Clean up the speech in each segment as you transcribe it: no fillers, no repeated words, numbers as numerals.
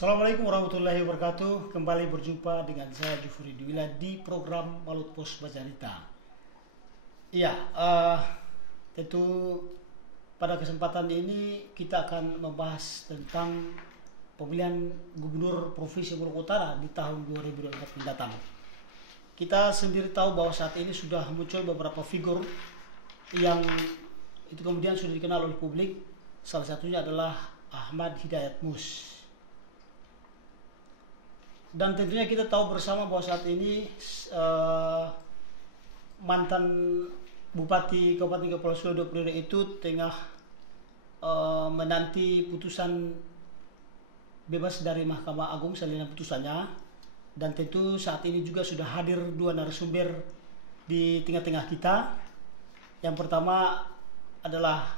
Assalamualaikum warahmatullahi wabarakatuh. Kembali berjumpa dengan saya Jufri Dwila di program Balut Pos Bacarita. Iya, tentu pada kesempatan ini kita akan membahas tentang pemilihan Gubernur Provinsi Maluku Utara di tahun 2024 mendatang. Kita sendiri tahu bahwa saat ini sudah muncul beberapa figur yang itu kemudian sudah dikenal oleh publik. Salah satunya adalah Ahmad Hidayat Mus. Dan tentunya kita tahu bersama bahwa saat ini mantan Bupati Kabupaten Kepulauan Seribu 2 periode itu tengah menanti putusan bebas dari Mahkamah Agung salinan putusannya. Dan tentu saat ini juga sudah hadir dua narasumber di tengah-tengah kita. Yang pertama adalah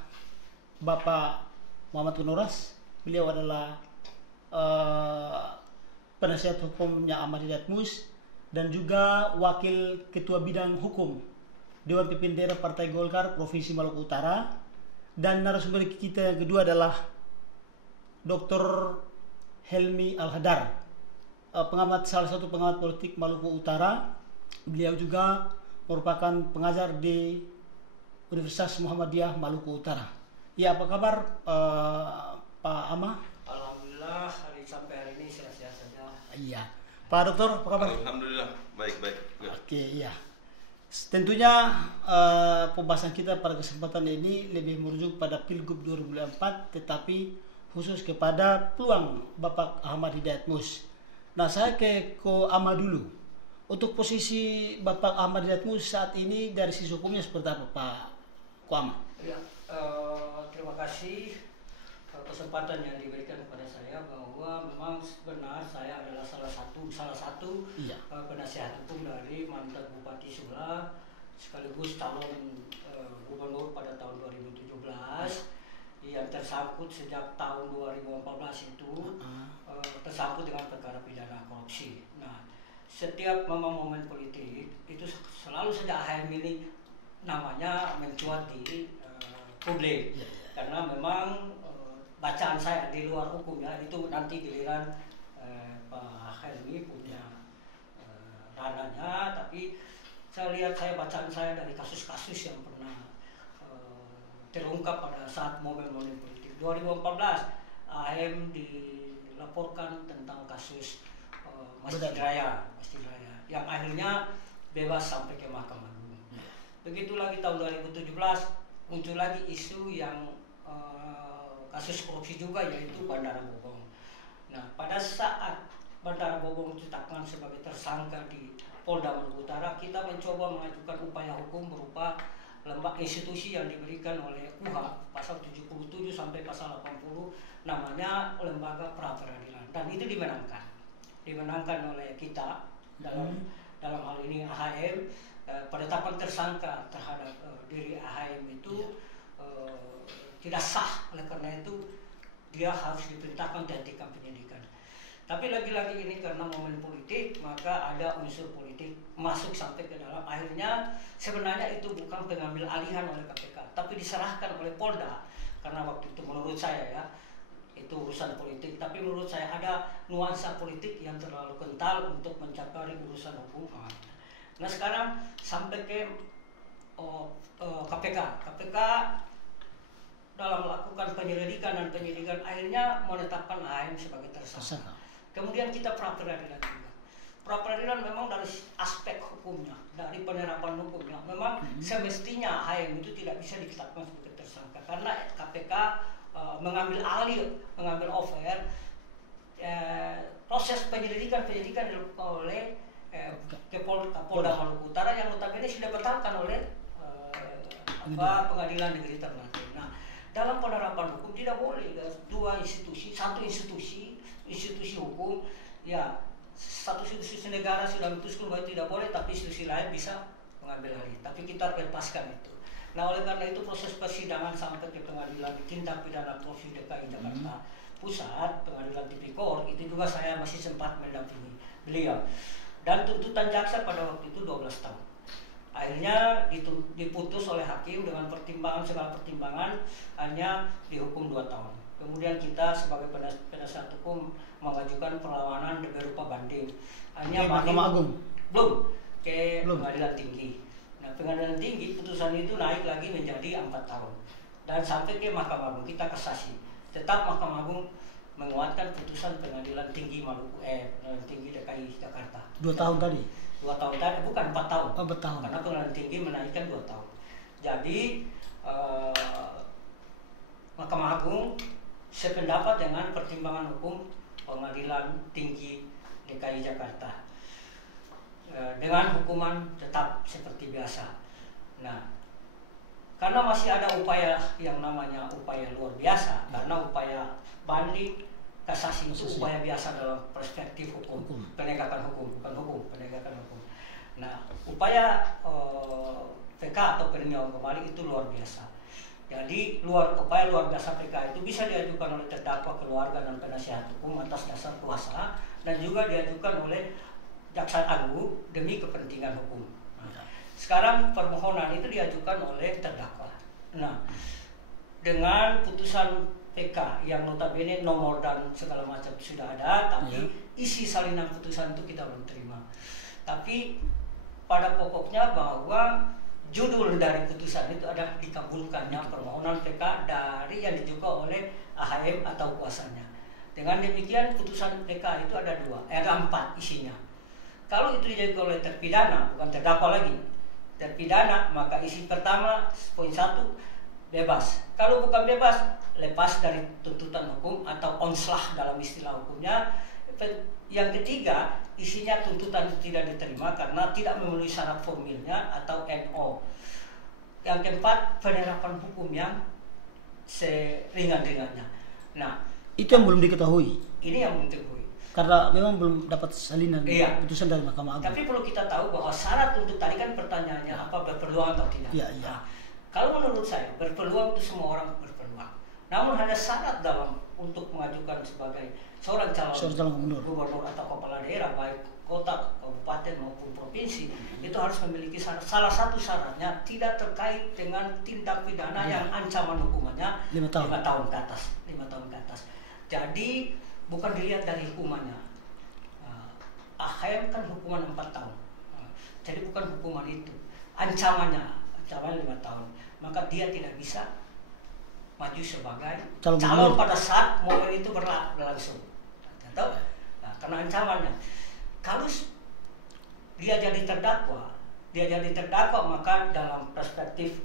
Bapak Muhammad Kunoras. Beliau adalah penasihat hukumnya Ahmad Hidayat Mus dan juga Wakil Ketua Bidang Hukum Dewan Pimpinan Daerah Partai Golkar Provinsi Maluku Utara. Dan narasumber kita yang kedua adalah Dr. Helmi Al-Hadar, salah satu pengamat politik Maluku Utara. Beliau juga merupakan pengajar di Universitas Muhammadiyah Maluku Utara. Ya, apa kabar Pak Ama? Alhamdulillah, sampai hari ini sehat-sehat saja. Iya, Pak Dokter, apa kabar? Alhamdulillah, baik-baik. Oke, iya. Tentunya pembahasan kita pada kesempatan ini lebih merujuk pada Pilgub 2024, tetapi khusus kepada peluang Bapak Ahmad Hidayat Mus. Nah, saya ke Ko Ama dulu. Untuk posisi Bapak Ahmad Hidayat Mus saat ini dari sisi hukumnya seperti apa, Pak Ko Ama? Ya, terima kasih kesempatan yang diberikan kepada saya bahwa memang benar saya adalah salah satu Iya. Penasihat hukum dari mantan Bupati Sula sekaligus calon gubernur pada tahun 2017 yang tersangkut sejak tahun 2014 itu tersangkut dengan perkara pidana korupsi. Nah, setiap momen politik itu selalu saja AHM ini namanya mencuat di publik. Karena memang bacaan saya di luar hukumnya itu nanti giliran Pak Helmi punya ranahnya, tapi saya bacaan saya dari kasus-kasus yang pernah terungkap pada saat momen-momen politik. 2014 AM dilaporkan tentang kasus Masjid Raya yang akhirnya bebas sampai ke Mahkamah Agung. Begitu lagi tahun 2017 muncul lagi isu yang kasus korupsi juga, yaitu Bandara Bobong. Nah, pada saat Bandara Bobong ditetapkan sebagai tersangka di Polda Maluku Utara, kita mencoba mengajukan upaya hukum berupa lembaga institusi yang diberikan oleh KUHA pasal 77 sampai pasal 80, namanya lembaga pra peradilan, dan itu dimenangkan oleh kita dalam hal ini AHM. Penetapan tersangka terhadap diri AHM itu tidak sah, oleh karena itu dia harus diperintahkan dihentikan penyidikan. Tapi lagi-lagi ini karena momen politik, maka ada unsur politik masuk sampai ke dalam. Akhirnya sebenarnya itu bukan pengambil alihan oleh KPK, tapi diserahkan oleh Polda. Karena waktu itu menurut saya ya, itu urusan politik, tapi menurut saya ada nuansa politik yang terlalu kental untuk mencapai urusan hukum. Nah, sekarang sampai ke KPK dalam melakukan penyelidikan akhirnya menetapkan AM sebagai tersangka. Kemudian kita pra peradilan juga. Pra peradilan memang dari aspek hukumnya, dari penerapan hukumnya, memang semestinya AM itu tidak bisa ditetapkan sebagai tersangka karena KPK mengambil over proses penyelidikan dilakukan oleh Kapolda Maluku Utara yang notabene sudah dibatalkan oleh Pengadilan Negeri Ternate. Nah, dalam penerapan hukum tidak boleh satu institusi hukum, ya satu institusi negara sudah memutuskan bahwa tidak boleh, tapi institusi lain bisa mengambil alih. Tapi kita lepaskan itu. Nah, oleh karena itu proses persidangan sampai ke Pengadilan Tindak Pidana Provinsi DKI Jakarta Pusat, Pengadilan Tipikor, itu juga saya masih sempat mendampingi beliau. Dan tuntutan jaksa pada waktu itu 12 tahun. Akhirnya diputus oleh hakim dengan segala pertimbangan, hanya dihukum 2 tahun. Kemudian kita sebagai penasihat hukum mengajukan perlawanan berupa banding. Hanya Mahkamah Agung? Belum, ke Pengadilan Tinggi. Nah, Pengadilan Tinggi putusan itu naik lagi menjadi 4 tahun. Dan sampai ke Mahkamah Agung, kita kasasi. Tetap Mahkamah Agung menguatkan putusan Pengadilan Tinggi Pengadilan Tinggi DKI Jakarta. 2 tahun tadi? 2 tahun tadi, bukan 4 tahun. Oh, 4 tahun. Karena Pengadilan Tinggi menaikkan 2 tahun. Jadi Mahkamah Agung sependapat dengan pertimbangan hukum Pengadilan Tinggi DKI Jakarta dengan hukuman tetap seperti biasa. Nah, karena masih ada upaya yang namanya upaya luar biasa, karena upaya banding kasasi itu upaya biasa dalam perspektif hukum. Penegakan hukum, bukan hukum, penegakan hukum. Nah, upaya PK atau peninjauan kembali itu luar biasa. Jadi upaya luar biasa PK itu bisa diajukan oleh terdakwa, keluarga, dan penasihat hukum atas dasar kuasa, dan juga diajukan oleh Jaksa Agung demi kepentingan hukum. Nah, sekarang permohonan itu diajukan oleh terdakwa. Nah, dengan putusan PK yang notabene nomor dan segala macam sudah ada, tapi isi salinan putusan itu kita belum terima. Tapi pada pokoknya bahwa judul dari putusan itu adalah dikabulkannya permohonan PK dari yang diajukan oleh AHM atau kuasanya. Dengan demikian putusan PK itu ada 4 isinya. Kalau itu diajukan oleh terpidana, bukan terdakwa lagi, terpidana, maka isi pertama poin 1 bebas. Kalau bukan bebas, lepas dari tuntutan hukum atau onslah dalam istilah hukumnya. Yang ketiga, isinya tuntutan tidak diterima karena tidak memenuhi syarat formilnya atau NO. Yang keempat, penerapan hukum yang seringan-ringannya. Nah, itu yang belum diketahui. Ini yang belum diketahui. Karena memang belum dapat salinan putusan dari Mahkamah Agung. Tapi perlu kita tahu bahwa syarat untuk tadi kan pertanyaannya apa berpeluang atau tidak. Nah, kalau menurut saya berpeluang itu semua orang berpeluang. Namun ada syarat dalam untuk mengajukan sebagai seorang calon gubernur atau kepala daerah, baik kota, kabupaten maupun provinsi, itu harus memiliki syarat. Salah satu syaratnya tidak terkait dengan tindak pidana yang ancaman hukumannya 5 tahun ke atas. 5 tahun ke atas. Jadi bukan dilihat dari hukumannya. AHM kan hukuman 4 tahun. Jadi bukan hukuman itu. Ancaman 5 tahun. Maka dia tidak bisa maju sebagai calon pada saat momen itu berlangsung. Nah, karena ancamannya. Kalau dia jadi terdakwa, maka dalam perspektif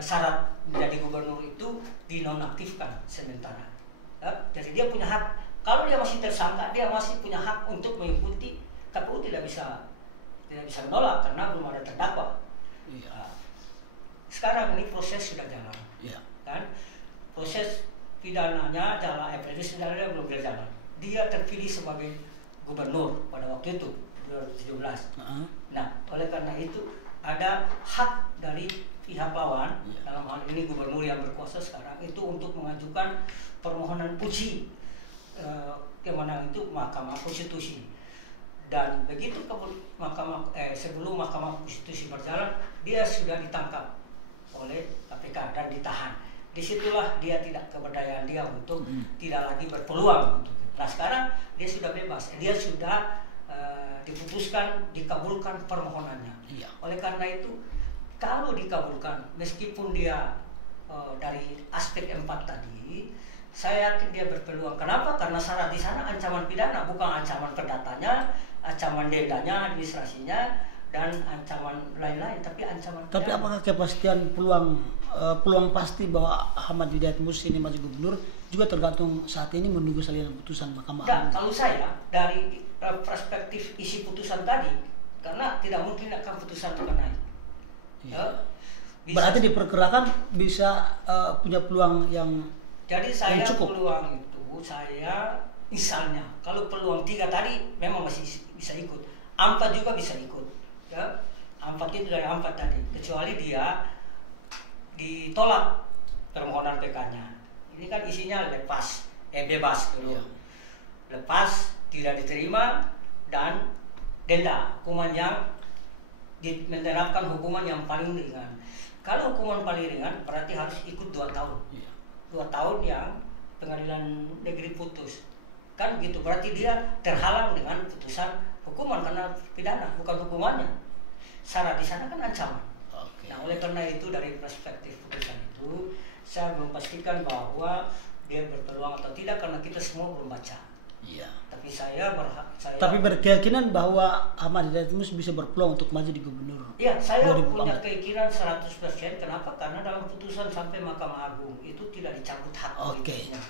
syarat menjadi gubernur itu dinonaktifkan sementara. Jadi dia punya hak. Kalau dia masih tersangka, dia masih punya hak untuk mengikuti. KPU tidak bisa menolak karena belum ada terdakwa. Sekarang ini proses sudah jalan, kan? Proses pidananya jalan, sebenarnya belum berjalan. Dia terpilih sebagai gubernur pada waktu itu 2017. Nah, oleh karena itu ada hak dari pihak lawan, dalam hal ini gubernur yang berkuasa sekarang itu untuk mengajukan permohonan uji kemenangan itu Mahkamah Konstitusi. Dan begitu sebelum Mahkamah Konstitusi berjalan, dia sudah ditangkap oleh KPK dan ditahan. Disitulah dia tidak keberdayaan dia untuk tidak lagi berpeluang. Nah, sekarang dia sudah bebas, dia sudah dikabulkan permohonannya. Oleh karena itu, kalau dikabulkan, meskipun dia dari aspek 4 tadi, saya yakin dia berpeluang. Kenapa? Karena syarat di sana ancaman pidana, bukan ancaman perdatanya, ancaman dendanya, administrasinya, dan ancaman lain-lain, tapi ancaman pidana. Tapi apakah kepastian peluang pasti bahwa Ahmad Hidayat Musi ini maju gubernur juga tergantung saat ini menunggu salinan putusan Mahkamah Agung? Kalau saya dari perspektif isi putusan tadi, karena tidak mungkin akan putusan akan naik. Berarti diperkirakan bisa punya peluang yang jadi saya peluang itu, saya misalnya kalau peluang 3 tadi memang masih bisa ikut, 4 juga bisa ikut, 4 itu dari 4 tadi, kecuali dia ditolak permohonan PK-nya. Ini kan isinya bebas dulu, lepas, tidak diterima, dan denda, hukuman yang menerapkan hukuman yang paling ringan. Kalau hukuman paling ringan berarti harus ikut 2 tahun. 2 tahun yang pengadilan negeri putus. Kan gitu, berarti dia terhalang dengan putusan hukuman karena pidana, bukan hukumannya. Syarat di sana kan ancaman. Nah, oleh karena itu dari perspektif putusan itu, saya belum pastikan bahwa dia berpeluang atau tidak karena kita semua belum baca. Iya. Tapi saya berkeyakinan bahwa Ahmad Hidayatullah bisa berpeluang untuk maju di gubernur. Iya, saya 2024. punya keyakinan 100%. Kenapa? Karena dalam putusan sampai Mahkamah Agung itu tidak dicabut hak politiknya.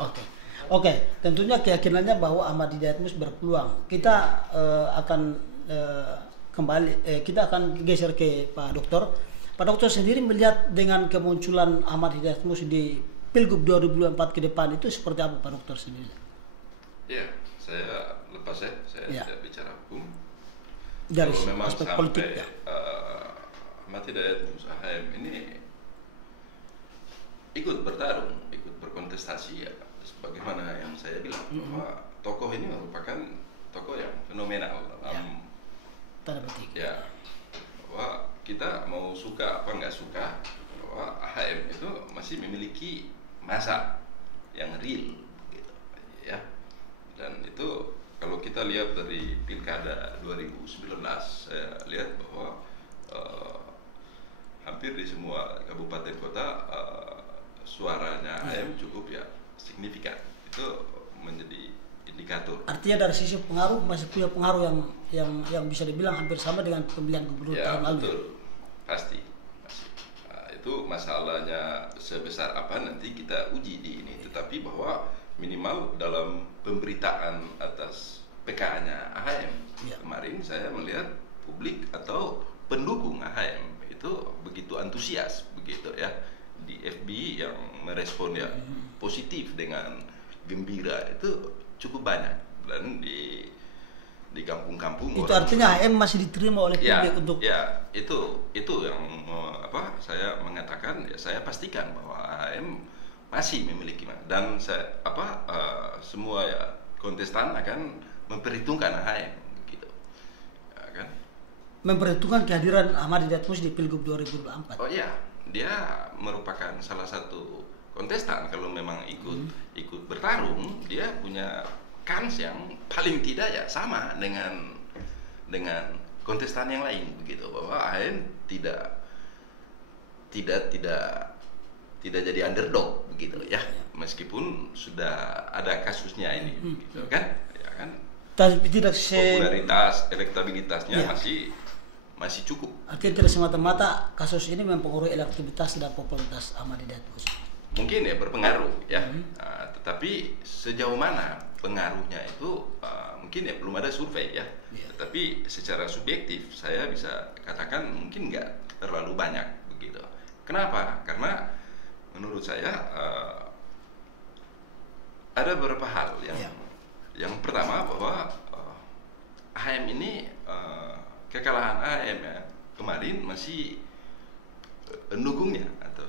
Oke. Tentunya keyakinannya bahwa Ahmad Hidayatullah berpeluang. Kita akan kita akan geser ke Pak Dokter. Pak Dokter sendiri melihat dengan kemunculan Ahmad Hidayatullah di Pilgub 2024 ke depan itu seperti apa Pak Dokter sendiri? Ya, saya lepas saya tidak bicara hukum. Dari memang aspek sampai politik ya. Ahmad Hidayatullah HM ini ikut bertarung, ikut berkontestasi ya, sebagaimana yang saya bilang bahwa tokoh ini merupakan tokoh yang fenomenal dalam tanda petik. Ya, bahwa kita mau suka apa nggak suka, bahwa AHM itu masih memiliki masa yang real gitu ya. Dan itu kalau kita lihat dari Pilkada 2019, saya lihat bahwa hampir di semua kabupaten kota suaranya AHM cukup ya signifikan. Itu menjadi indikator. Artinya dari sisi pengaruh masih punya pengaruh yang bisa dibilang hampir sama dengan pemilihan gubernur tahun lalu. Betul, pasti. Nah, itu masalahnya sebesar apa nanti kita uji di ini. Tetapi bahwa minimal dalam pemberitaan atas PK-nya AHM kemarin saya melihat publik atau pendukung AHM itu begitu antusias begitu ya, di FB yang merespon ya positif dengan gembira itu cukup banyak, dan di kampung-kampung itu artinya HM masih diterima oleh publik untuk itu yang saya mengatakan ya, saya pastikan bahwa HM masih memiliki, dan saya semua ya kontestan akan memperhitungkan HM gitu ya, kan, memperhitungkan kehadiran Ahmad Hidayatullah di Pilgub 2024. Oh iya, dia merupakan salah satu kontestan. Kalau memang ikut bertarung, dia punya kans yang paling tidak ya sama dengan kontestan yang lain begitu, bahwa AHM tidak jadi underdog begitu ya, meskipun sudah ada kasusnya ini begitu kan ya kan, tapi tidak popularitas elektabilitasnya masih cukup. Artinya tidak semata-mata kasus ini mempengaruhi elektabilitas dan popularitas Ahmad Hidayatullah. Mungkin ya berpengaruh ya, tetapi sejauh mana pengaruhnya itu mungkin ya belum ada survei ya. Tetapi secara subjektif saya bisa katakan mungkin nggak terlalu banyak begitu. Kenapa? Karena menurut saya ada beberapa hal yang pertama bahwa AHM ini kekalahan AHM ya kemarin masih pendukungnya atau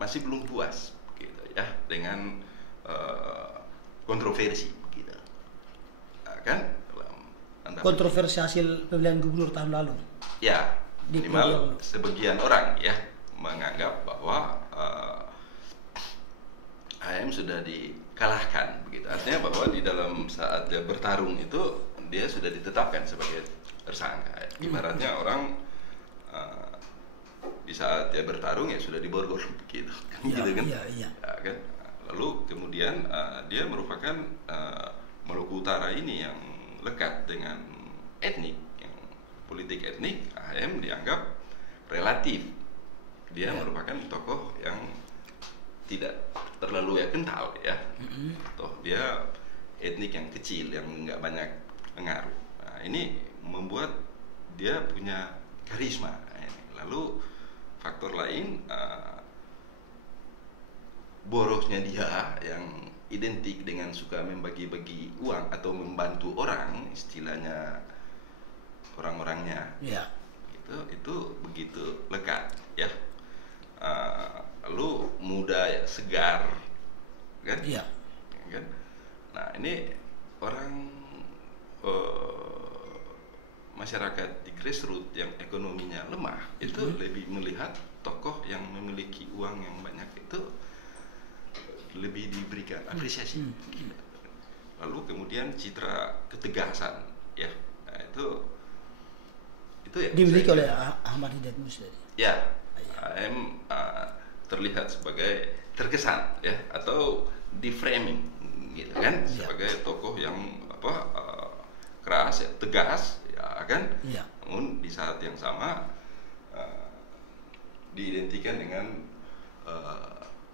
masih belum puas gitu ya dengan kontroversi gitu kan, kontroversi hasil pemilihan gubernur tahun lalu ya, minimal sebagian orang ya menganggap bahwa AHM sudah dikalahkan begitu, artinya bahwa di dalam saat dia bertarung itu dia sudah ditetapkan sebagai tersangka. Ibaratnya orang di saat dia bertarung ya sudah diborgol begitu, gitu kan? Ya, kan? Lalu kemudian dia merupakan Maluku Utara ini yang lekat dengan etnik, yang politik etnik. AHM dianggap relatif, dia merupakan tokoh yang tidak terlalu ya kental ya, toh dia etnik yang kecil yang nggak banyak pengaruh. Nah, ini membuat dia punya karisma. Lalu faktor lain borosnya dia yang identik dengan suka membagi-bagi uang atau membantu orang, istilahnya orang-orangnya itu begitu lekat ya, lalu muda ya, segar kan, kan? Nah ini orang masyarakat di grassroots yang ekonominya lemah itu lebih melihat tokoh yang memiliki uang yang banyak itu lebih diberikan apresiasi. Lalu kemudian citra ketegasan, ya, nah, itu ya dimiliki oleh Ahmad Hidayat Mus tadi. Ya, AM terlihat sebagai terkesan, ya, atau di framing, gitu kan, sebagai tokoh yang keras, ya, tegas, ya kan. Namun di saat yang sama diidentikan dengan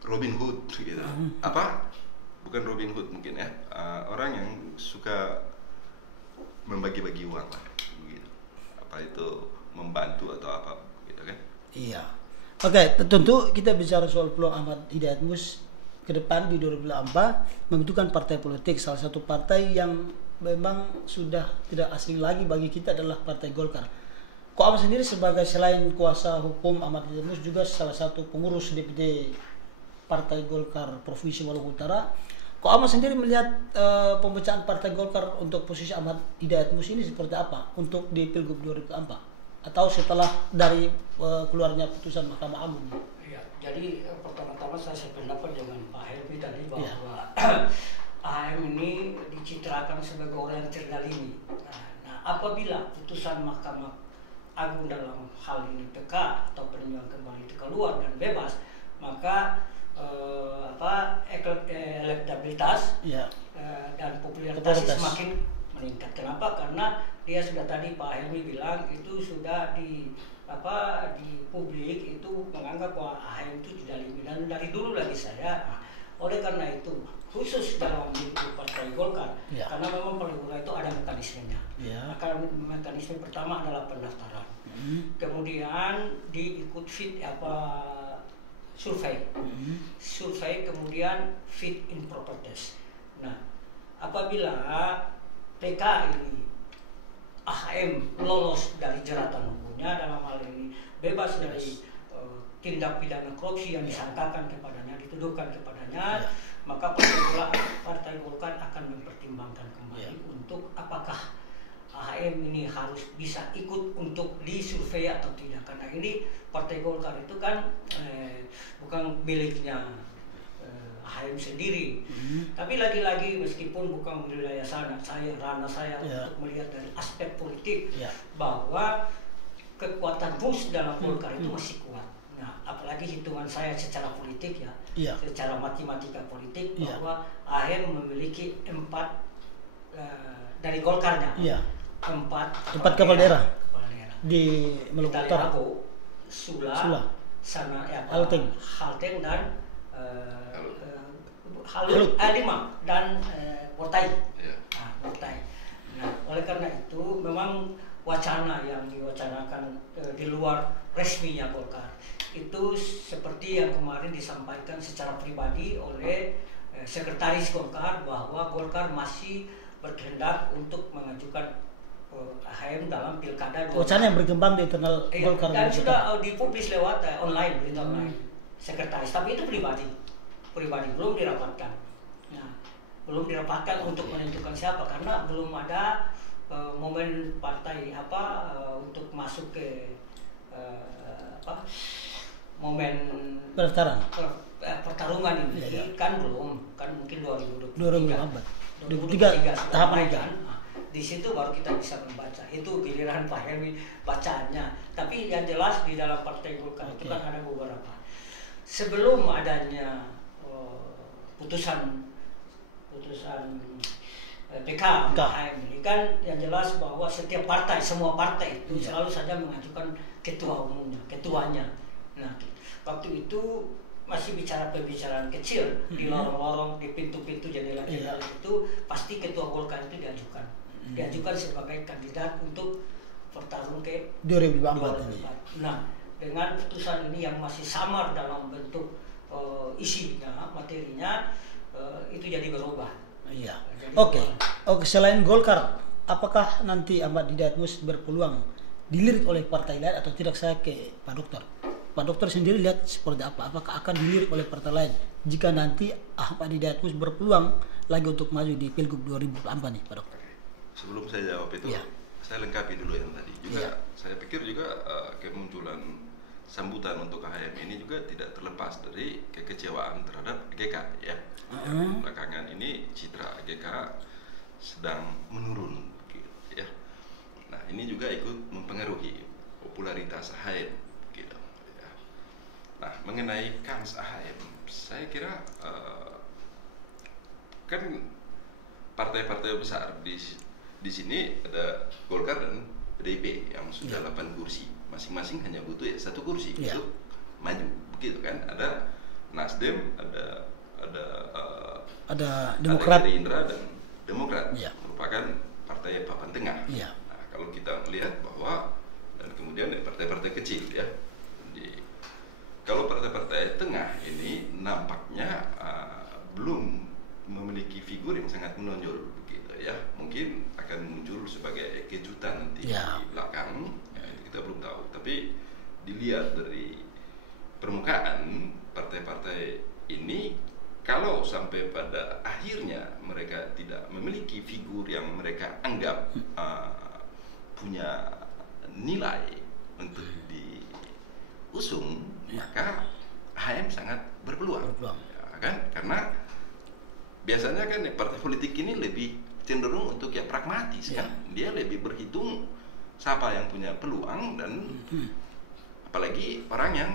Robin Hood, gitu. Bukan Robin Hood mungkin, ya, orang yang suka membagi-bagi uang lah, gitu. Apa itu membantu atau apa, gitu kan? Iya. Oke, tentu kita bicara soal peluang Ahmad Hidayat Mus ke depan di 2024 membutuhkan partai politik. Salah satu partai yang memang sudah tidak asing lagi bagi kita adalah Partai Golkar. Ko Ahmad sendiri sebagai selain kuasa hukum Ahmad Hidayat Mus juga salah satu pengurus DPD Partai Golkar Provinsi Maluku Utara. Ko Ahmad sendiri melihat pemecaan Partai Golkar untuk posisi Ahmad Hidayat Mus ini seperti apa untuk di Pilgub 2024 atau setelah dari keluarnya putusan Mahkamah Agung? Ya, jadi pertama-tama saya sependapat dengan Pak Helmi tadi bahwa AM ini dicitrakan sebagai orang yang tergalimi. Nah, apabila putusan Mahkamah Agung dalam hal ini PK atau peninjauan kembali itu keluar dan bebas, maka elektabilitas dan popularitas semakin meningkat. Kenapa? Karena dia sudah tadi Pak Helmi bilang itu sudah di publik itu menganggap bahwa AM itu tidak limit, dan dari dulu lagi saya. Oleh karena itu khusus dalam Partai Golkar, karena memang Partai Golkar itu ada mekanismenya. Maka mekanisme pertama adalah pendaftaran, kemudian diikut survei, kemudian fit in proper test. Nah, apabila PK ini AHM lolos dari jeratan hukumnya, dalam hal ini bebas dari tindak pidana korupsi yang disangkakan kepadanya, dituduhkan kepadanya, maka Partai Golkar akan mempertimbangkan kembali untuk apakah AHM ini harus bisa ikut untuk disurvei atau tidak. Karena ini Partai Golkar itu kan bukan miliknya AHM sendiri. Tapi lagi-lagi meskipun bukan wilayah ranah saya untuk melihat dari aspek politik, bahwa kekuatan Mus dalam Golkar itu masih kuat. Nah, apalagi hitungan saya secara politik secara matematika politik, bahwa AHM memiliki 4 dari Golkarnya, 4 kepala daerah di Maluku Utara, Sula, Halteng dan Halut 5 dan Portai. Nah, oleh karena itu memang wacana yang diwacanakan di luar resminya Golkar itu seperti yang kemarin disampaikan secara pribadi oleh sekretaris Golkar, bahwa Golkar masih berkehendak untuk mengajukan AHM dalam pilkada. Wacana yang berkembang di internal Golkar dan sudah dipublis lewat online, berita online sekretaris, tapi itu pribadi belum dirapatkan. Nah, belum dirapatkan untuk menentukan siapa, karena belum ada momen partai untuk masuk ke momen pertarungan ini. Kan belum, kan mungkin 2023 tahapan kan. Di situ baru kita bisa membaca. Itu giliran Pak Helmi bacaannya. Tapi yang jelas di dalam Partai Golkar itu kan ada beberapa. Sebelum adanya putusan PK AHM ini kan yang jelas bahwa setiap partai, semua partai itu selalu saja mengajukan ketua umumnya, ketuanya. Nah, waktu itu masih pembicaraan kecil di lorong-lorong, di pintu-pintu jendela-jendela itu pasti ketua Golkar itu diajukan sebagai kandidat untuk bertarung ke 2024. Nah, dengan putusan ini yang masih samar dalam bentuk isinya, materinya, itu jadi berubah. Oke, selain Golkar, apakah nanti Ahmad Hidayat Mus berpeluang dilirik oleh partai lain atau tidak? Saya ke Pak Dokter. Pak Dokter sendiri lihat seperti apa? Apakah akan dilirik oleh partai lain jika nanti Ahmad Hidayat Mus berpeluang lagi untuk maju di Pilgub 2024 nih, Pak Dokter? Sebelum saya jawab itu, saya lengkapi dulu yang tadi juga. Saya pikir juga kemunculan sambutan untuk AHM ini juga tidak terlepas dari kekecewaan terhadap GK ya. Belakangan ini citra GK sedang menurun gitu, ya. Nah ini juga ikut mempengaruhi popularitas AHM gitu, ya. Nah mengenai kans AHM, saya kira kan partai-partai besar di sini ada Golkar dan PDIP yang sudah 8 kursi, masing-masing hanya butuh 1 kursi untuk maju, begitu kan? Ada Nasdem, ada Demokrat, ada Gerindra dan Demokrat, merupakan partai papan tengah. Nah, kalau kita melihat bahwa dan kemudian ada partai-partai kecil ya. Kalau partai-partai tengah ini nampaknya belum memiliki figur yang sangat menonjol begitu ya. Mungkin akan muncul sebagai kejutan nanti di belakang, ya, itu kita belum tahu. Tapi dilihat dari permukaan partai-partai ini, kalau sampai pada akhirnya mereka tidak memiliki figur yang mereka anggap punya nilai untuk diusung, maka AHM sangat berpeluang. Ya, kan? Karena biasanya kan partai politik ini lebih cenderung untuk yang pragmatis kan, dia lebih berhitung siapa yang punya peluang dan apalagi orang yang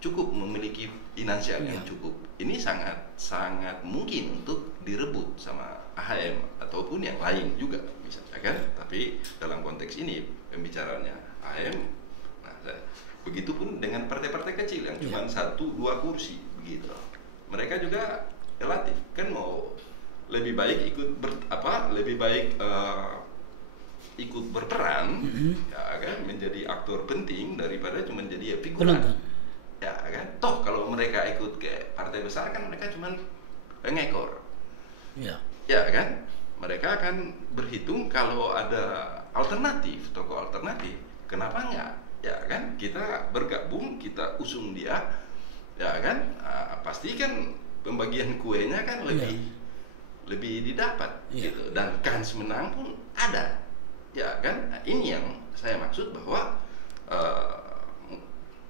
cukup memiliki finansial yang cukup. Ini sangat mungkin untuk direbut sama AHM ataupun yang lain juga misalnya kan. Tapi dalam konteks ini pembicaraannya AHM. Nah, begitupun dengan partai-partai kecil yang cuma 1-2 kursi begitu. Mereka juga relatif kan mau lebih baik ikut berperan ya kan, menjadi aktor penting daripada cuma jadi figuran. Ya kan, toh kalau mereka ikut ke partai besar kan mereka cuma pengekor. Ya kan, mereka akan berhitung kalau ada alternatif, tokoh alternatif, kenapa enggak? Ya kan, kita bergabung, kita usung dia, ya kan, pasti kan pembagian kuenya kan lebih didapat gitu, dan kans menang pun ada, ya kan. Nah, ini yang saya maksud bahwa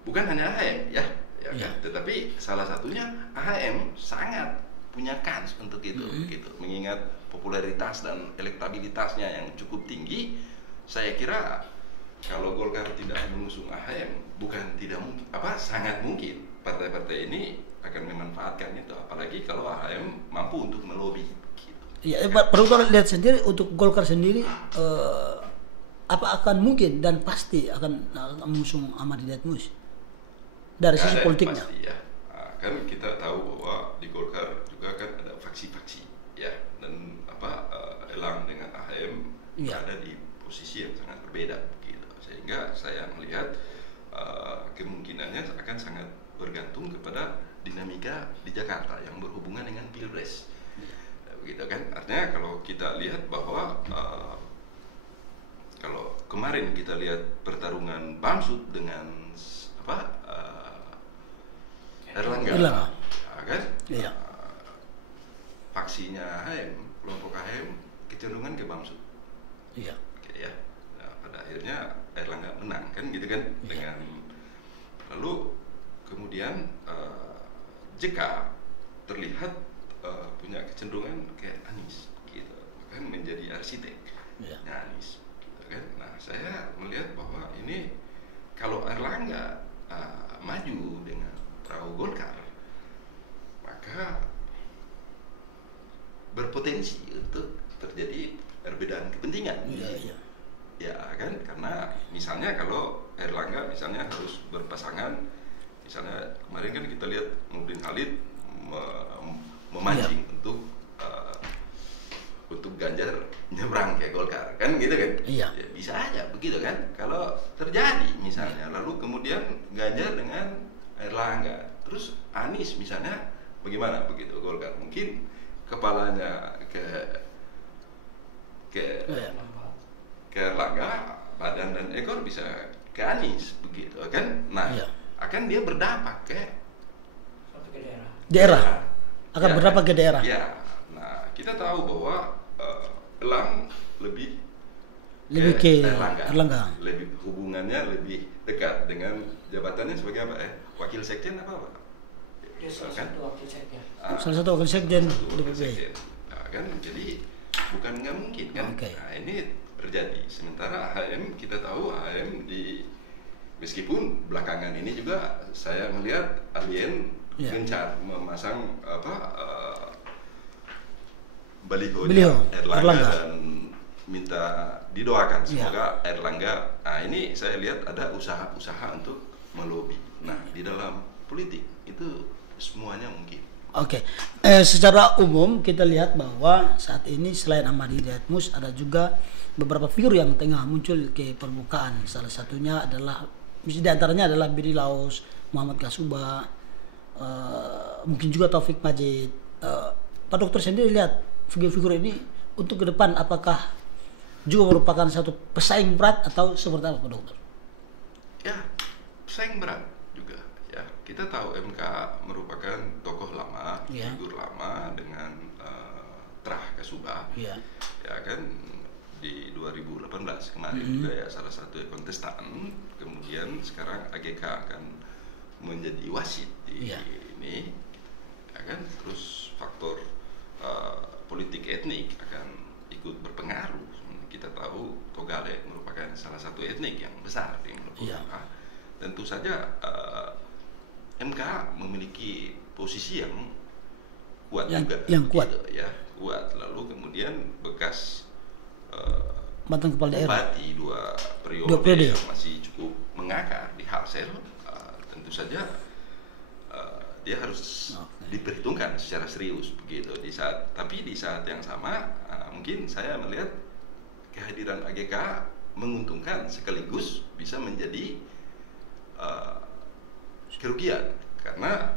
bukan hanya AHM ya kan, tetapi salah satunya AHM sangat punya kans untuk itu, gitu. Mengingat popularitas dan elektabilitasnya yang cukup tinggi, saya kira kalau Golkar tidak mengusung AHM, bukan tidak mungkin, sangat mungkin partai-partai ini akan memanfaatkan itu, apalagi kalau AHM mampu untuk melobi. Gitu. Ya, perlu kita lihat sendiri untuk Golkar sendiri, apa akan mungkin dan pasti akan mengusung Ahmad Hidayat Mus dari sisi politiknya. Pasti ya, kan kita tahu bahwa di Golkar juga kan ada faksi-faksi, ya, dan Elang dengan AHM ada di posisi yang sangat berbeda, gitu. Sehingga saya melihat kemungkinannya akan sangat bergantung kepada dinamika di Jakarta yang berhubungan dengan Pilpres, begitu kan. Artinya kalau kita lihat bahwa kalau kemarin kita lihat pertarungan Bamsud dengan Erlangga, kan, faksinya AHM, kelompok AHM kecenderungan ke Bamsud, ya. Nah, pada akhirnya Erlangga menang kan, gitu kan, dengan lalu kemudian JK terlihat punya kecenderungan kayak Anies, gitu, kan, menjadi arsiteknya Anies, gitu kan. Nah, saya melihat bahwa ini kalau Erlangga maju dengan perahu Golkar, maka berpotensi untuk terjadi perbedaan kepentingan. Ya kan, karena misalnya kalau Erlangga misalnya harus berpasangan, misalnya kemarin kan kita lihat Nurdin Halid memancing untuk Ganjar nyebrang ke Golkar, kan, gitu kan. Ya, bisa aja begitu kan, kalau terjadi misalnya, lalu kemudian Ganjar dengan Erlangga, terus Anies misalnya, bagaimana begitu Golkar? Mungkin kepalanya ke Erlangga, badan dan ekor bisa ke Anies, begitu kan. Nah, akan dia berdampak ke daerah. Akan berdampak ke daerah. Ya, nah kita tahu bahwa Elang lebih Lebih ke Erlangga. Lebih hubungannya lebih dekat dengan jabatannya sebagai apa? Wakil sekjen apa? Dia salah satu wakil sekjen. Salah satu wakil sekjen DPP. Kan jadi bukan nggak mungkin kan? Nah, ini terjadi. Sementara AHM kita tahu AHM meskipun belakangan ini juga saya melihat alien gencar memasang baliho Erlangga dan minta didoakan semoga Erlangga. Nah ini saya lihat ada usaha-usaha untuk melobi. Nah di dalam politik itu semuanya mungkin. Oke. Secara umum kita lihat bahwa saat ini selain Ahmad Hidayat Mus ada juga beberapa figur yang tengah muncul ke permukaan. Salah satunya adalah di antaranya adalah Benny Laos, Muhammad Kasuba, mungkin juga Taufik Majid. Pak Dokter sendiri lihat figur-figur ini untuk ke depan apakah juga merupakan satu pesaing berat atau seperti apa Pak Dokter? Ya, pesaing berat juga. Ya, kita tahu MK merupakan tokoh lama, figur lama dengan Trah Kasuba. Ya kan di 2018 kemarin juga ya salah satu kontestan. Kemudian sekarang AGK akan menjadi wasit di ini, ya kan? Terus faktor politik etnik akan ikut berpengaruh. Kita tahu Togale merupakan salah satu etnik yang besar di Maluku Utara. Tentu saja MK memiliki posisi yang kuat juga, yang kuat, gitu, ya kuat. Lalu kemudian bekas mantan kepala daerah bupati dua periode yang masih cukup mengakar di Halsel, tentu saja dia harus diperhitungkan secara serius begitu tapi di saat yang sama mungkin saya melihat kehadiran AGK menguntungkan sekaligus bisa menjadi kerugian karena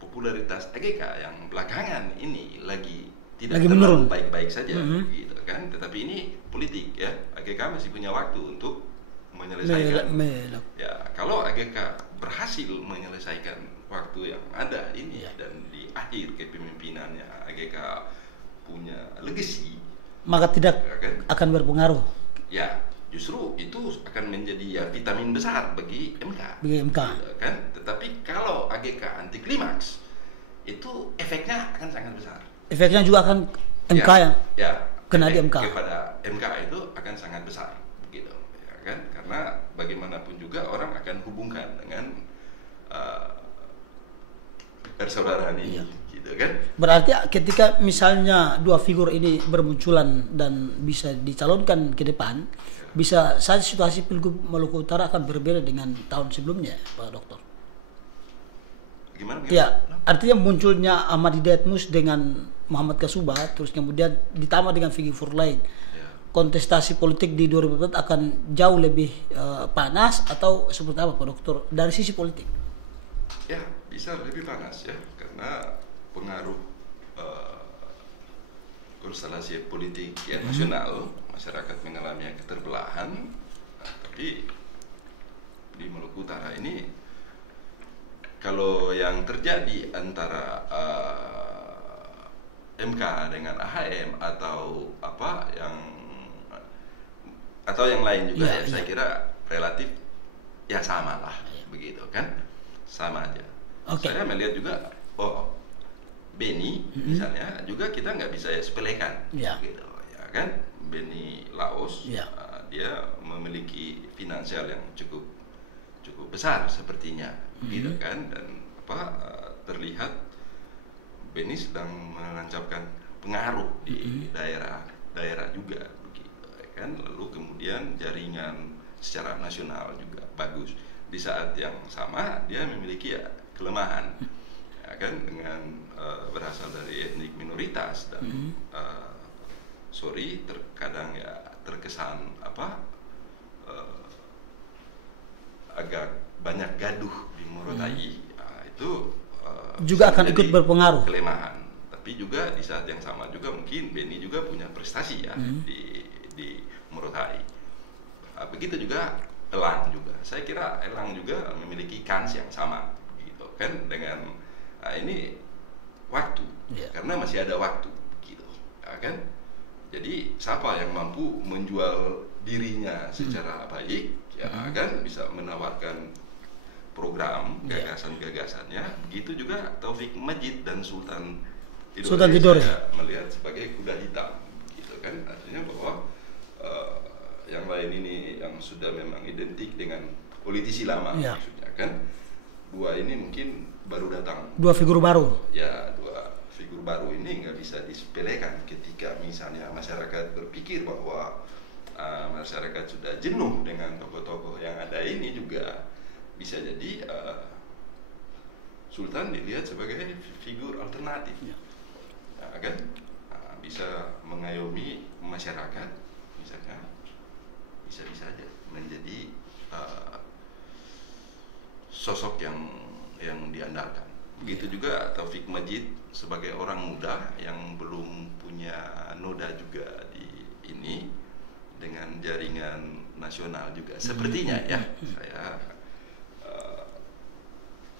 popularitas AGK yang belakangan ini lagi tidak terlalu baik-baik saja gitu kan, tetapi ini politik ya, AGK masih punya waktu untuk menyelesaikan. Ya, kalau AGK berhasil menyelesaikan waktu yang ada ini dan di akhir kepemimpinannya AGK punya legacy, maka tidak akan berpengaruh. Ya, justru itu akan menjadi vitamin besar bagi MK. Gitu, kan? Tetapi kalau AGK anti klimaks, itu efeknya akan sangat besar. Efeknya juga akan MK kena di MK. Kepada MK itu akan sangat besar, begitu, ya kan? Karena bagaimanapun juga orang akan hubungkan dengan persaudaraan ini, gitu kan? Berarti ketika misalnya dua figur ini bermunculan dan bisa dicalonkan ke depan, bisa saja situasi Pilgub Maluku Utara akan berbeda dengan tahun sebelumnya, Pak Dokter. Gimana? Ya, artinya munculnya Ahmad Hidayat Mus dengan Muhammad Kasuba, terus kemudian ditambah dengan figur lain. Kontestasi politik di 2024 akan jauh lebih panas atau seperti apa Pak Dokter dari sisi politik? Ya, bisa lebih panas ya, karena pengaruh konstelasi politik nasional, masyarakat mengalami keterbelahan. Tapi di Maluku Utara ini kalau yang terjadi antara MK dengan AHM atau yang lain juga saya kira relatif ya sama lah, begitu kan, sama aja. Saya melihat juga Benny misalnya juga kita nggak bisa sepelekan, gitu ya kan. Benny Laos dia memiliki finansial yang cukup besar sepertinya, gitu kan, dan terlihat Benny sedang menancapkan pengaruh di daerah juga, begitu kan. Lalu kemudian jaringan secara nasional juga bagus. Di saat yang sama dia memiliki kelemahan, ya kan, dengan berasal dari etnik minoritas dan terkadang terkesan agak banyak gaduh di Morotai. Itu juga akan ikut berpengaruh, kelemahan. Tapi juga di saat yang sama juga mungkin Benny juga punya prestasi di Morotai. Begitu juga Elang juga. Saya kira Elang juga memiliki kans yang sama, gitu kan, dengan ini waktu, karena masih ada waktu, gitu, ya kan. Jadi siapa yang mampu menjual dirinya secara baik, ya kan, bisa menawarkan program gagasan-gagasannya. Begitu juga Taufik Majid dan Sultan Tidore saya melihat sebagai kuda hitam, gitu kan. Artinya bahwa yang lain ini yang sudah memang identik dengan politisi lama, maksudnya kan. Dua ini mungkin baru datang. Dua figur baru. Ya, dua figur baru ini nggak bisa disepelekan ketika misalnya masyarakat berpikir bahwa masyarakat sudah jenuh dengan tokoh-tokoh yang ada ini, juga bisa jadi Sultan dilihat sebagai figur alternatif, kan? Bisa mengayomi masyarakat, misalnya bisa aja menjadi sosok yang diandalkan. Begitu juga Taufik Majid sebagai orang muda yang belum punya noda juga di ini, dengan jaringan nasional juga sepertinya ya, saya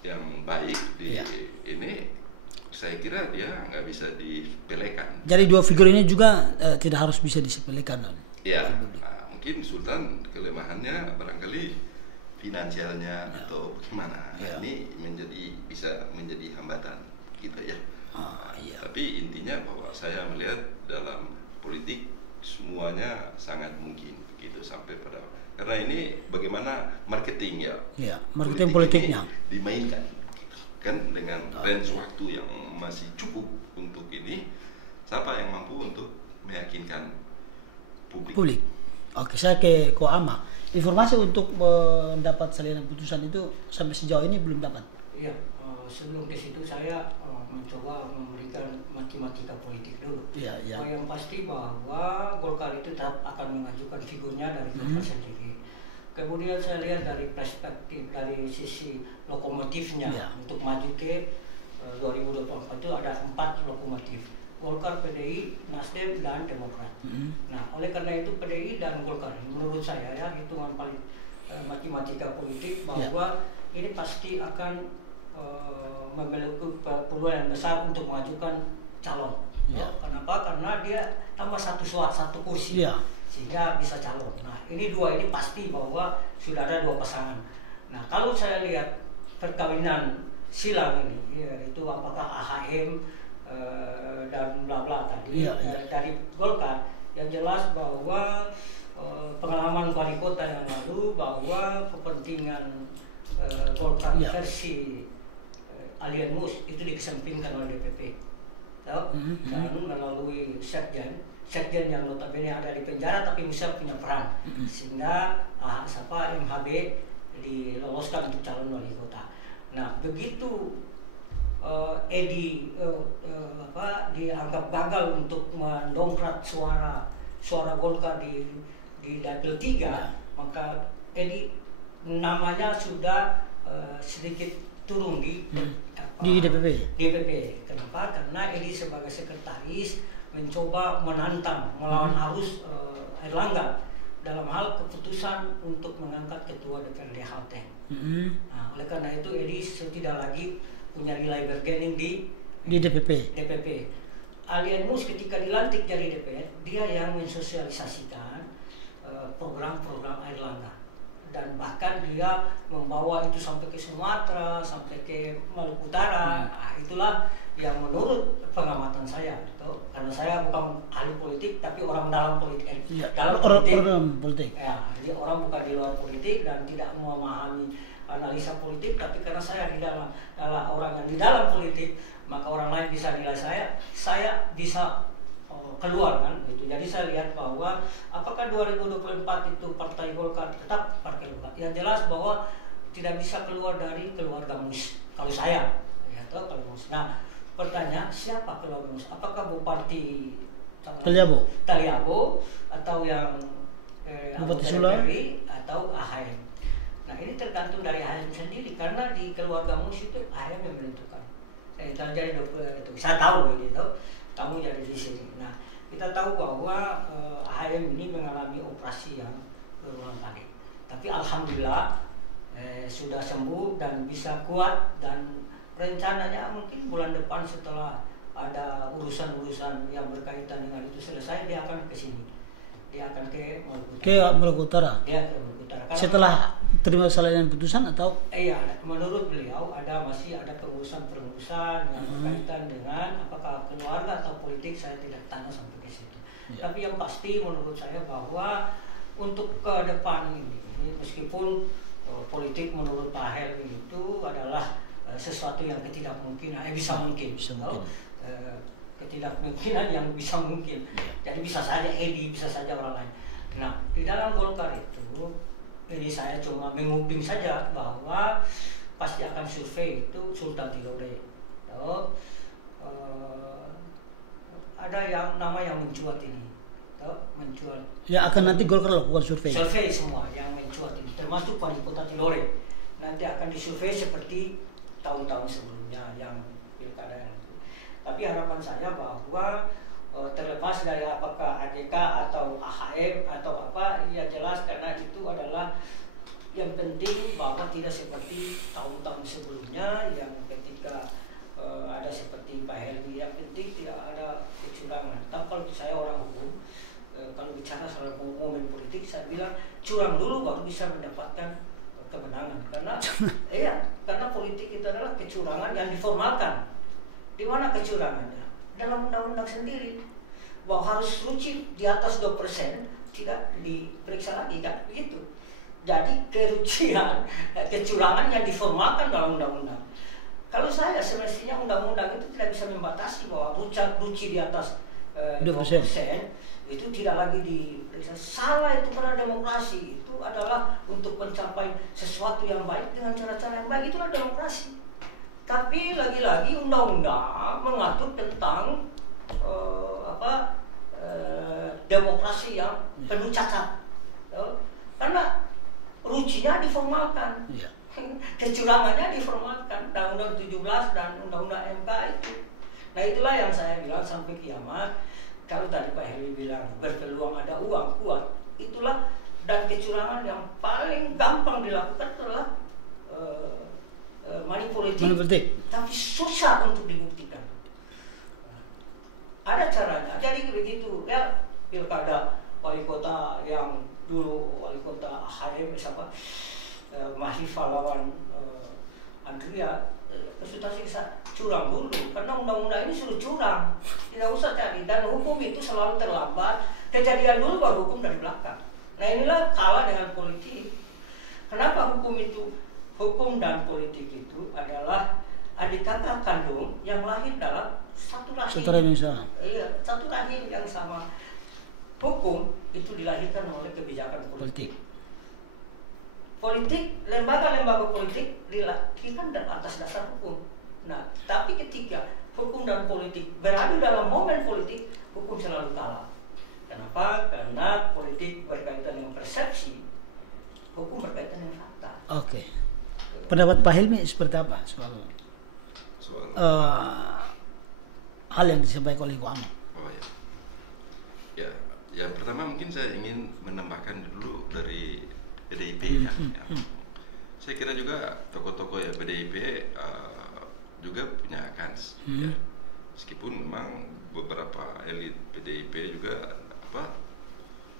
yang baik di ini, saya kira dia nggak bisa disepelekan. Jadi dua figur ini juga tidak harus bisa disepelekan. Ya, mungkin Sultan kelemahannya barangkali finansialnya atau bagaimana, ini bisa menjadi hambatan gitu ya. Tapi intinya bahwa saya melihat dalam politik semuanya sangat mungkin begitu, sampai pada, karena ini bagaimana marketing marketing politiknya dimainkan kan, dengan range waktu yang masih cukup untuk ini. Siapa yang mampu untuk meyakinkan publik? Oke, saya ke Ko Ama. Informasi untuk mendapat salinan putusan itu sampai sejauh ini belum dapat. Iya, sebelum ke situ saya mencoba memberikan matematika politik dulu. Yang pasti bahwa Golkar itu tetap akan mengajukan figurnya dari Golkar sendiri. Kemudian saya lihat dari perspektif, dari sisi lokomotifnya untuk maju ke 2024 itu ada 4 lokomotif: Golkar, PDI, Nasdem, dan Demokrat. Nah, oleh karena itu PDI dan Golkar, menurut saya hitungan paling matematika politik bahwa ini pasti akan memiliki peluang yang besar untuk mengajukan calon. Kenapa? Karena dia tambah satu kursi, sehingga bisa calon. Nah, ini pasti bahwa sudah ada 2 pasangan. Nah, kalau saya lihat perkawinan silang ini, itu apakah AHM dan bla bla tadi dari Golkar, yang jelas bahwa pengalaman wali kota yang lalu bahwa kepentingan Golkar versi Alien Mus itu dikesampingkan oleh DPP, dan melalui sekjen yang notabene ada di penjara tapi bisa punya peran, sehingga MHB diloloskan untuk calon wali kota. Nah, begitu Edi dianggap gagal untuk mendongkrak suara Golkar di dapil 3, maka Edi namanya sudah sedikit turun di DPP. Kenapa? Karena Edi sebagai sekretaris mencoba menantang, melawan arus Erlangga dalam hal keputusan untuk mengangkat ketua DPRD Kalteng. Nah, oleh karena itu Edi tidak lagi punya nilai bargaining di DPP. Alien Mus ketika dilantik jadi DPR, dia yang mensosialisasikan program-program Erlangga, dan bahkan dia membawa itu sampai ke Sumatera, sampai ke Maluku Utara. Nah, itulah yang menurut pengamatan saya, karena saya bukan ahli politik tapi orang dalam politik, dalam politik. Jadi orang bukan di luar politik dan tidak memahami analisa politik, tapi karena saya di dalam orang yang di dalam politik, maka orang lain bisa nilai saya bisa keluar kan gitu. Jadi saya lihat bahwa apakah 2024 itu Partai Golkar tetap Partai Golkar, yang jelas bahwa tidak bisa keluar dari keluarga Mus kalau saya keluarga Mus. Nah, pertanyaan siapa keluarga Mus? Apakah Bupati Taliabo atau yang Bupati Sula atau AHM? Nah, ini tergantung dari AHM sendiri, karena di keluarga Mus itu AHM yang menentukan. Jadi itu saya tahu ini, kamu jadi di sini. Nah, kita tahu bahwa AHM ini mengalami operasi yang berulang-kali. Tapi alhamdulillah sudah sembuh dan bisa kuat, dan rencananya mungkin bulan depan setelah ada urusan-urusan yang berkaitan dengan itu selesai, dia akan ke sini. dia akan ke Maluku Utara. Ke Maluku Utara. Dia ke Maluku Utara. Karena Setelah terima salinan putusan atau? Iya, menurut beliau masih ada pengurusan yang berkaitan dengan apakah keluarga atau politik, saya tidak tanya sampai ke situ. Tapi yang pasti menurut saya bahwa untuk ke depan ini, meskipun politik menurut Pak Helmi itu adalah sesuatu yang ketidakmungkinan, bisa mungkin. Ketidakmungkinan yang bisa mungkin. Jadi bisa saja Edi, bisa saja orang lain. Nah, di dalam Golkar itu, ini saya cuma menguping saja bahwa pasti akan survei itu Sultan Tidore. Ada yang nama yang mencuat ini, mencuat. Ya akan nanti Golkar lakukan survei. Survei semua yang mencuat ini, termasuk wali kota Tidore. Nanti akan disurvei seperti tahun-tahun sebelumnya yang pilkada itu. Tapi harapan saya bahwa terlepas dari apakah AJK atau AHM atau apa, ya jelas karena itu adalah yang penting bahwa tidak seperti tahun-tahun sebelumnya yang ketika ada seperti Pak Helmi, yang penting tidak ada kecurangan. Tapi kalau saya orang hukum, kalau bicara soal momen politik, saya bilang curang dulu baru bisa mendapatkan kemenangan. Karena karena politik itu adalah kecurangan yang diformalkan. Di mana kecurangannya? Dalam undang-undang sendiri bahwa harus ruci di atas 2%, tidak diperiksa lagi, kan begitu. Jadi kecurangan yang diformalkan dalam undang-undang. Kalau saya semestinya undang-undang itu tidak bisa membatasi bahwa ruci di atas 2% itu tidak lagi diperiksa. Salah itu karena demokrasi itu adalah untuk mencapai sesuatu yang baik dengan cara-cara yang baik, itulah demokrasi. Tapi lagi-lagi undang-undang mengatur tentang demokrasi yang penuh cacat. Karena rucinya diformalkan, kecurangannya diformalkan, Undang-Undang 17 dan Undang-Undang MK itu. Nah itulah yang saya bilang sampai kiamat. Kalau tadi Pak Heri bilang berpeluang ada uang kuat, itulah, dan kecurangan yang paling gampang dilakukan adalah money politik, tapi susah untuk dibuktikan. Ada caranya. Jadi begitu ya, pilkada wali kota yang dulu wali kota HM siapa, Mahifah lawan Andrea, sudah siksa curang dulu, karena undang-undang ini suruh curang, tidak usah cari, dan hukum itu selalu terlambat, kejadian dulu baru hukum dari belakang. Nah inilah kalah dengan politik. Kenapa hukum dan politik itu adalah adik kakak kandung yang lahir dalam satu rahim. Iya, satu rahim yang sama. Hukum itu dilahirkan oleh kebijakan politik. Lembaga-lembaga politik dilahirkan atas dasar hukum. Nah, tapi ketika hukum dan politik beradu dalam momen politik, hukum selalu kalah. Kenapa? Karena politik berkaitan dengan persepsi, hukum berkaitan dengan fakta. Oke. Pendapat Pak Helmi seperti apa soal hal yang disampaikan oleh Ibu Ahmad? Oh ya, yang pertama mungkin saya ingin menambahkan dulu dari PDIP ya. Saya kira juga tokoh-tokoh ya PDIP juga punya kans. Ya. Meskipun memang beberapa elit PDIP juga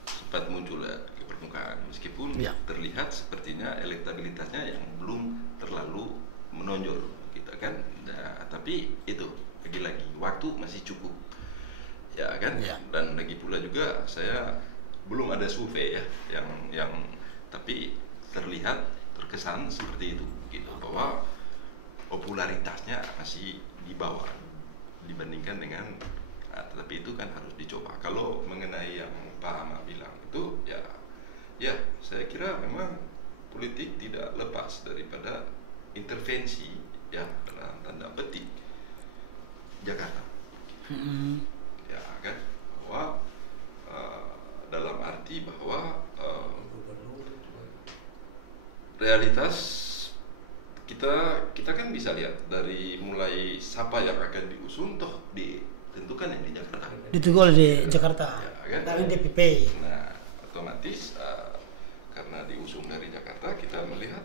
sempat muncul ke permukaan, meskipun terlihat sepertinya elektabilitasnya yang belum terlalu menonjol, gitu kan. Nah, tapi itu lagi-lagi waktu masih cukup, ya kan. Dan lagi pula juga saya belum ada survei ya yang tapi terkesan seperti itu, gitu, bahwa popularitasnya masih di bawah dibandingkan dengan. Tetapi itu kan harus dicoba. Kalau mengenai yang Pak Ahmad bilang itu, ya saya kira memang politik tidak lepas daripada intervensi ya dalam tanda petik Jakarta. Ya kan, bahwa dalam arti bahwa realitas kita kan bisa lihat dari mulai siapa yang akan diusung toh ditentukan yang di Jakarta. Ditentukan di Jakarta. Ya, kan? Dari DPP. Nah, otomatis karena diusung dari Jakarta, kita melihat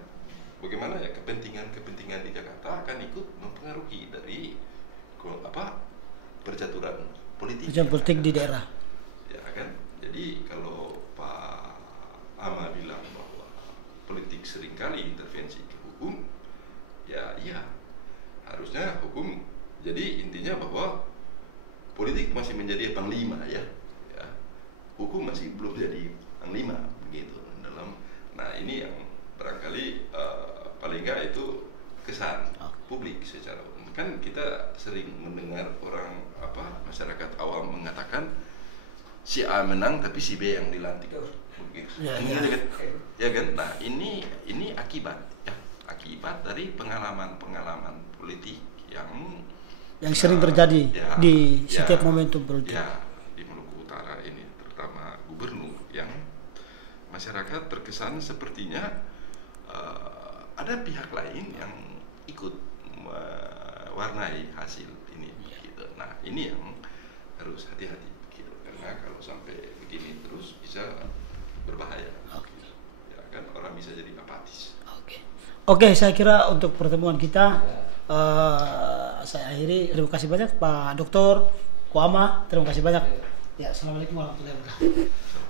bagaimana ya kepentingan di Jakarta akan ikut mempengaruhi dari percaturan politik. Politik di daerah. Ya kan. Jadi kalau Jadi intinya bahwa politik masih menjadi panglima ya, hukum masih belum jadi panglima begitu dalam. Nah ini yang barangkali paling nggak itu kesan publik secara umum. Kan kita sering mendengar orang masyarakat awam mengatakan si A menang tapi si B yang dilantik. Ya kan? Nah ini akibat dari pengalaman politik yang sering terjadi di setiap momentum politik. Ya, di Maluku Utara ini terutama gubernur yang masyarakat terkesan sepertinya ada pihak lain yang ikut mewarnai hasil ini. Gitu. Nah ini yang harus hati-hati. Gitu. Karena kalau sampai begini terus bisa berbahaya. Ya kan orang bisa jadi apatis. Oke, saya kira untuk pertemuan kita saya akhiri. Terima kasih banyak Pak Dr. Kuama. Terima kasih banyak. Ya, assalamualaikum warahmatullahi wabarakatuh.